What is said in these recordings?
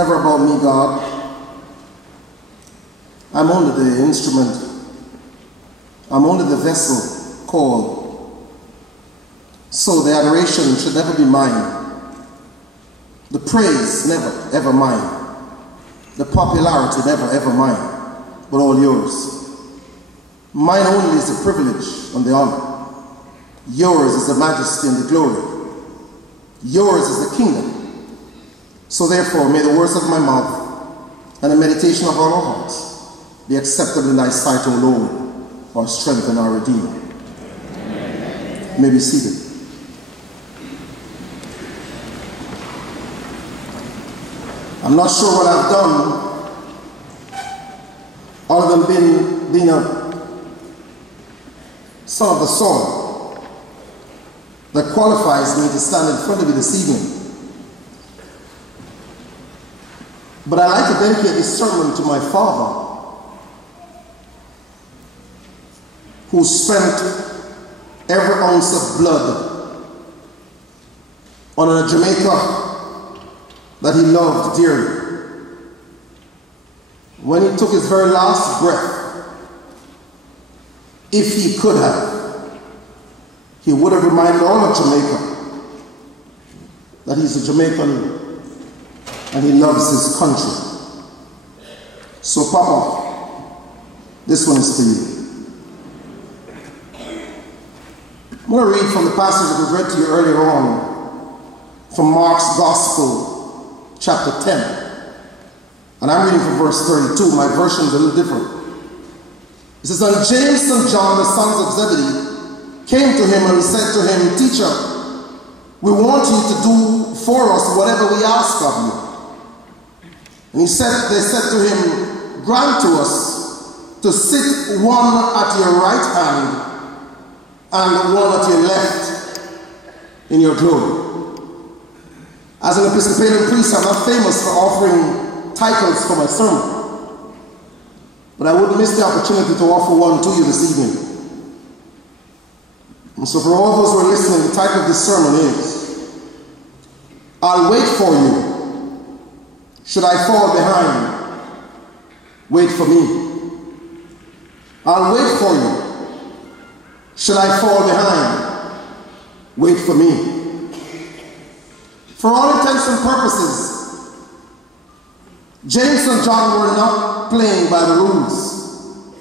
never about me, God. I'm only the instrument. I'm only the vessel called. So the adoration should never be mine. The praise never, ever mine. The popularity never, ever mine, but all yours. Mine only is the privilege and the honor. Yours is the majesty and the glory. Yours is the kingdom. So therefore, may the words of my mouth and the meditation of all our hearts be acceptable in thy sight, O Lord, our strength and our Redeemer. Amen. You may be seated. I'm not sure what I've done other than being a son of the soil that qualifies me to stand in front of you this evening. But I like to dedicate this sermon to my father, who spent every ounce of blood on a Jamaica that he loved dearly. When he took his very last breath, if he could have, he would have reminded all of Jamaica that he's a Jamaican and he loves his country. So Papa, this one is to you. I'm going to read from the passage that was read to you earlier on from Mark's Gospel, chapter 10. And I'm reading from verse 32. My version is a little different. It says, and James and John, the sons of Zebedee, came to him and said to him, Teacher, we want you to do for us whatever we ask of you. And they said to him, grant to us to sit one at your right hand and one at your left in your glory. As an Episcopalian priest, I'm not famous for offering titles for my sermon, but I wouldn't miss the opportunity to offer one to you this evening. And so for all those who are listening, the title of this sermon is, I'll wait for you. Should I fall behind, wait for me. I'll wait for you. Should I fall behind, wait for me. For all intents and purposes, James and John were not playing by the rules.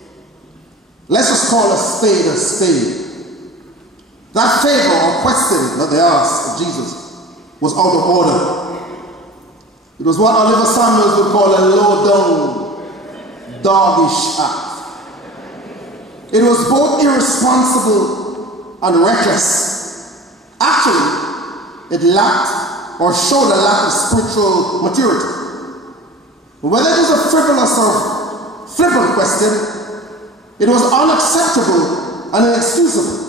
Let's just call a spade a spade. That favor or question that they asked of Jesus was out of order. It was what Oliver Samuels would call a low-down, doggish act. It was both irresponsible and reckless. Actually, it lacked or showed a lack of spiritual maturity. Whether it was a frivolous or flippant question, it was unacceptable and inexcusable.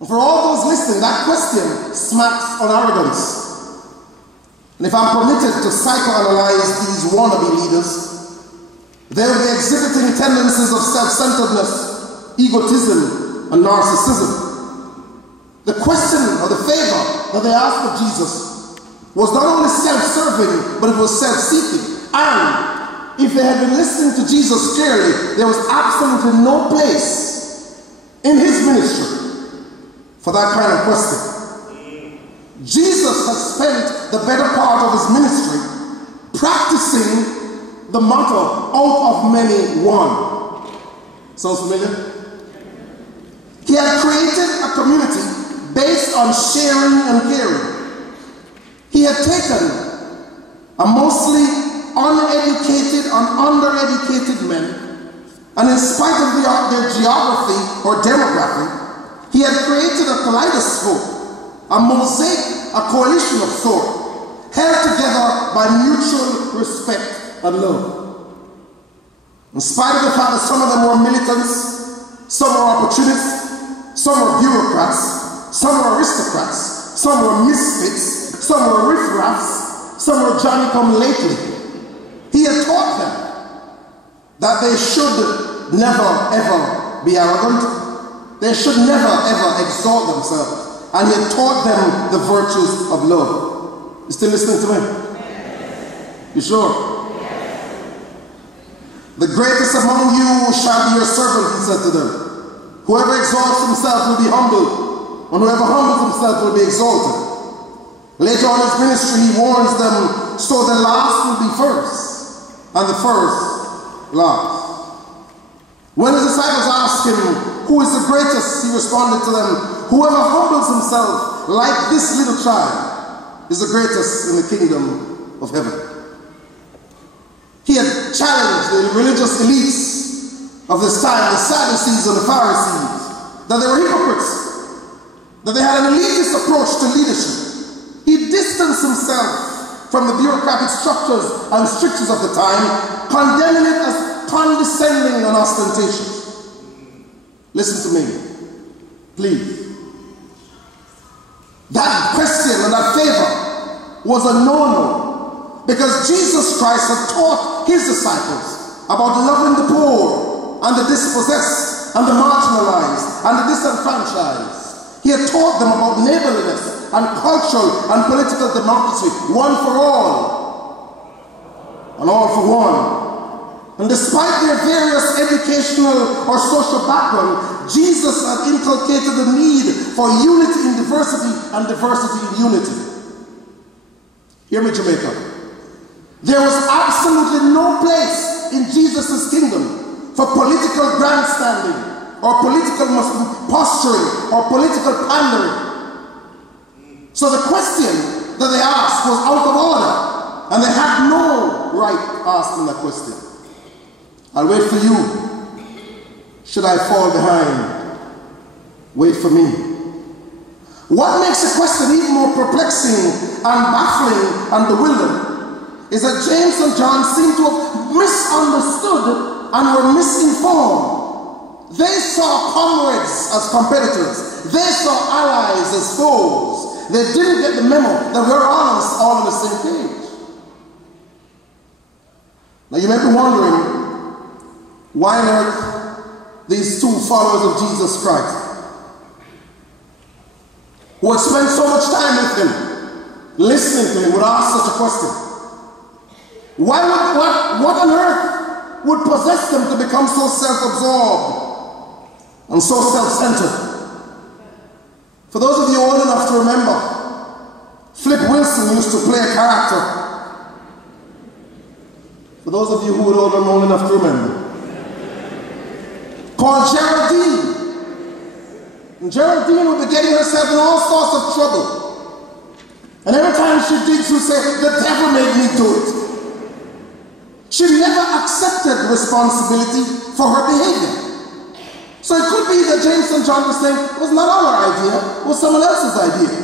And for all those listening, that question smacks on arrogance. And if I'm permitted to psychoanalyze these wannabe leaders, they will be exhibiting tendencies of self-centeredness, egotism, and narcissism. The question or the favor that they asked of Jesus was not only self-serving, but it was self-seeking. And if they had been listening to Jesus clearly, there was absolutely no place in his ministry for that kind of question. Jesus has spent the better part of his ministry practicing the motto, out of many, one. Sounds familiar? He had created a community based on sharing and caring. He had taken a mostly uneducated and undereducated men, and in spite of their geography or demography, he had created a kaleidoscope, a mosaic, a coalition of sorts, held together by mutual respect and love. In spite of the fact that some of them were militants, some were opportunists, some were bureaucrats, some were aristocrats, some were misfits, some were riffraffs, some were Johnny-come-lately. He had taught them that they should never ever be arrogant. They should never ever exalt themselves. And he had taught them the virtues of love. You still listening to me? You sure? The greatest among you shall be your servant, he said to them. Whoever exalts himself will be humbled, and whoever humbles himself will be exalted. Later on in his ministry, he warns them, so the last will be first, and the first last. When his disciples asked him, who is the greatest, he responded to them, whoever humbles himself like this little child is the greatest in the kingdom of heaven. He had challenged the religious elites of this time, the Sadducees and the Pharisees, that they were hypocrites, that they had an elitist approach to leadership. He distanced himself from the bureaucratic structures and strictures of the time, condemning it as condescending and ostentatious. Listen to me, please. That question and that favor was a no-no, because Jesus Christ had taught his disciples about loving the poor and the dispossessed and the marginalized and the disenfranchised. He had taught them about neighborliness and cultural and political democracy, one for all and all for one. And despite their various educational or social background, Jesus had inculcated the need for unity in diversity and diversity in unity. Hear me, Jamaica. There was absolutely no place in Jesus' kingdom for political grandstanding or political posturing or political pandering. So the question that they asked was out of order, and they had no right asking that question. I'll wait for you. Should I fall behind? Wait for me. What makes the question even more perplexing and baffling and bewildering is that James and John seem to have misunderstood and were misinformed. They saw comrades as competitors. They saw allies as foes. They didn't get the memo that we're all on the same page. Now you may be wondering, why on earth these two followers of Jesus Christ, who had spent so much time with him, listening to him, would ask such a question? What on earth would possess them to become so self-absorbed and so self-centered? For those of you old enough to remember, Flip Wilson used to play a character. For those of you who are old enough to remember, called Geraldine. And Geraldine would be getting herself in all sorts of trouble. And every time she did, she would say, the devil made me do it. She never accepted responsibility for her behavior. So it could be that James and John were saying, it was not our idea, it was someone else's idea.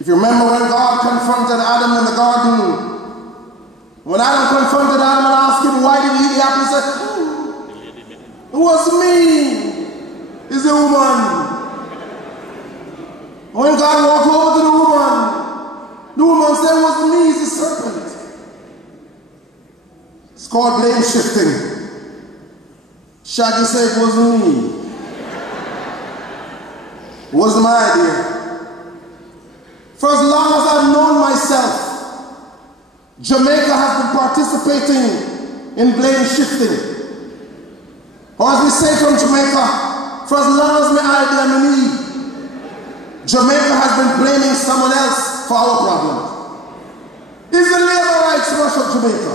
If you remember when God confronted Adam in the garden, when Adam confronted Adam and asked him, why did he eat the apple, he said, it wasn't me, it's the woman. When God walked over to the woman said, it wasn't me, it's the serpent. It's called blame shifting. Shaggy said, it wasn't me. It wasn't my idea. For as long as I've known myself, Jamaica has been participating in blame shifting. Or as we say from Jamaica, for as long as I am in need, Jamaica has been blaming someone else for our problems. Is the labor rights rush of Jamaica?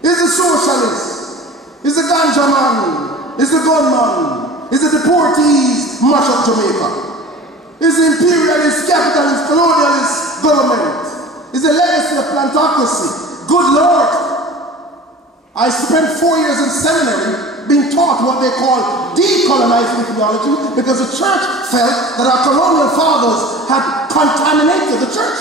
Is the socialist? Is the ganja man? Is the gunman? Is the deportees much of Jamaica? Is the imperialist, capitalist, colonialist government? Is the legacy of plantocracy? Good Lord! I spent 4 years in seminary being taught what they call decolonizing theology, because the church felt that our colonial fathers had contaminated the church.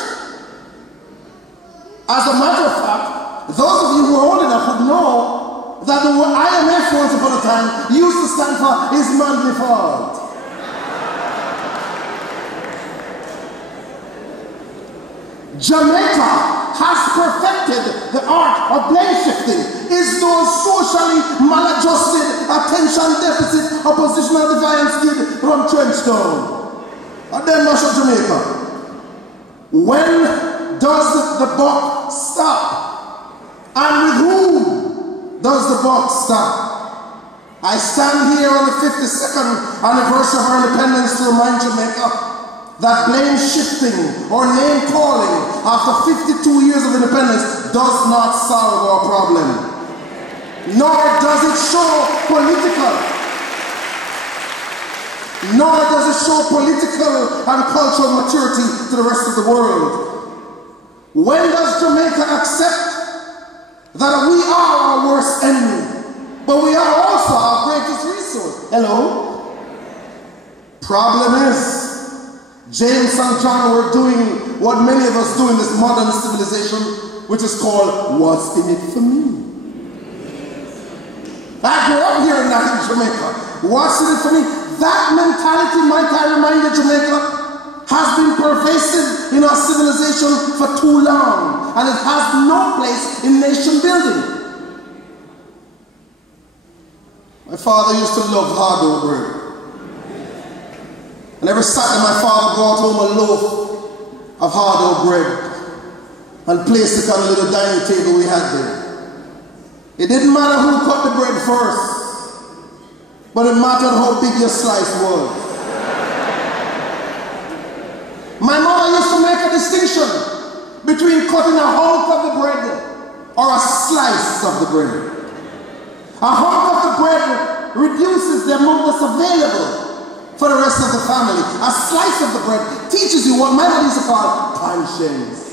As a matter of fact, those of you who are old enough would know that the word IMF once upon a time used to stand for His Magnified. Jamaica has perfected the art of blame shifting. Is those socially maladjusted, attention deficit, oppositional defiance kid from Trenchtown? And then mash up Jamaica. When does the buck stop? And with whom does the buck stop? I stand here on the 52nd anniversary of our independence to remind Jamaica that blame shifting or name calling after 52 years of independence does not solve our problem. Nor does it show political and cultural maturity to the rest of the world. When does Jamaica accept that we are our worst enemy, but we are also our greatest resource? Hello? Problem is, James and John were doing what many of us do in this modern civilization, which is called, what's in it for me? I grew up here in Jamaica. What's in it for me? That mentality, might I remind you, Jamaica, has been pervasive in our civilization for too long, and it has no place in nation building. My father used to love hard-dough bread. And every Saturday my father brought home a loaf of hard-dough bread and placed it on a little dining table we had there. It didn't matter who cut the bread first, but it mattered how big your slice was. My mother used to make a distinction between cutting a hunk of the bread or a slice of the bread. A hunk of the bread reduces the amount that's available for the rest of the family. A slice of the bread teaches you what my mother used to call conscience.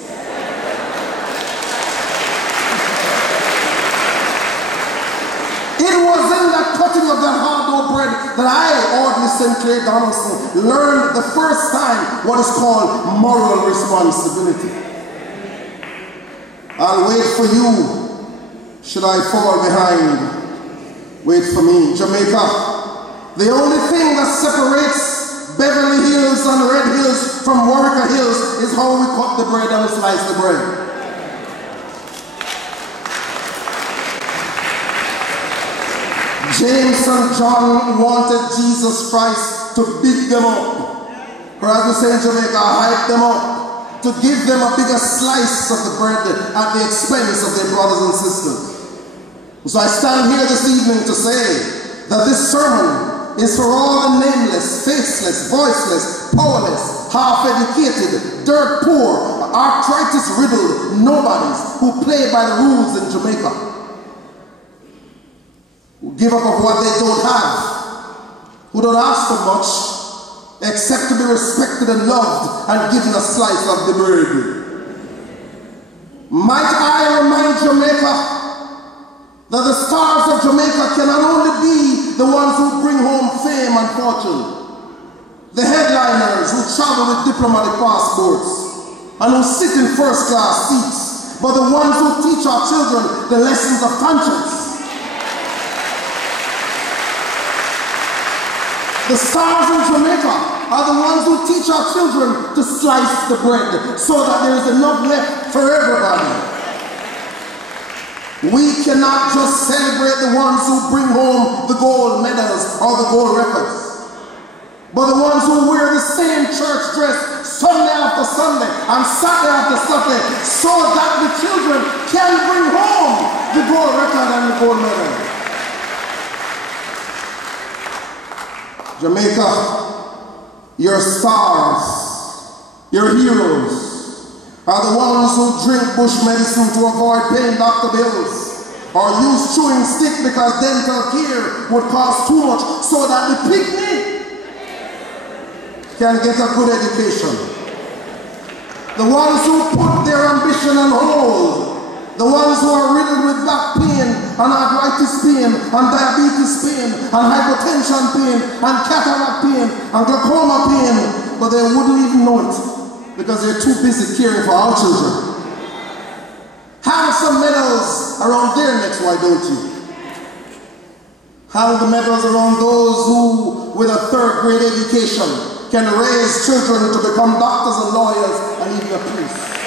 It was in that cutting of that hard-dough bread that I, Audley Donaldson, learned the first time what is called moral responsibility. I'll wait for you, should I fall behind. Wait for me. Jamaica, the only thing that separates Beverly Hills and Red Hills from Warwick Hills is how we cut the bread and slice the bread. James and John wanted Jesus Christ to big them up, or as we say in Jamaica, hype them up, to give them a bigger slice of the bread at the expense of their brothers and sisters. So I stand here this evening to say that this sermon is for all the nameless, faceless, voiceless, powerless, half-educated, dirt poor, arthritis-riddled nobodies who play by the rules in Jamaica, who give up of what they don't have, who don't ask for much, except to be respected and loved and given a slice of the bread. Might I remind Jamaica that the stars of Jamaica cannot only be the ones who bring home fame and fortune, the headliners who travel with diplomatic passports and who sit in first-class seats, but the ones who teach our children the lessons of conscience. The stars in Jamaica are the ones who teach our children to slice the bread so that there is enough left for everybody. We cannot just celebrate the ones who bring home the gold medals or the gold records, but the ones who wear the same church dress Sunday after Sunday and Saturday after Saturday so that the children can bring home the gold record and the gold medal. Jamaica, your stars, your heroes, are the ones who drink bush medicine to avoid paying doctor bills, or use chewing stick because dental care would cost too much so that the picnic can get a good education. The ones who put their ambition on hold, the ones who are riddled with back pain and arthritis pain and diabetes pain and hypertension pain and cataract pain and glaucoma pain, but they wouldn't even know it because they're too busy caring for our children. Have some medals around their necks, why don't you? Have the medals around those who, with a third-grade education, can raise children to become doctors and lawyers and even a priest.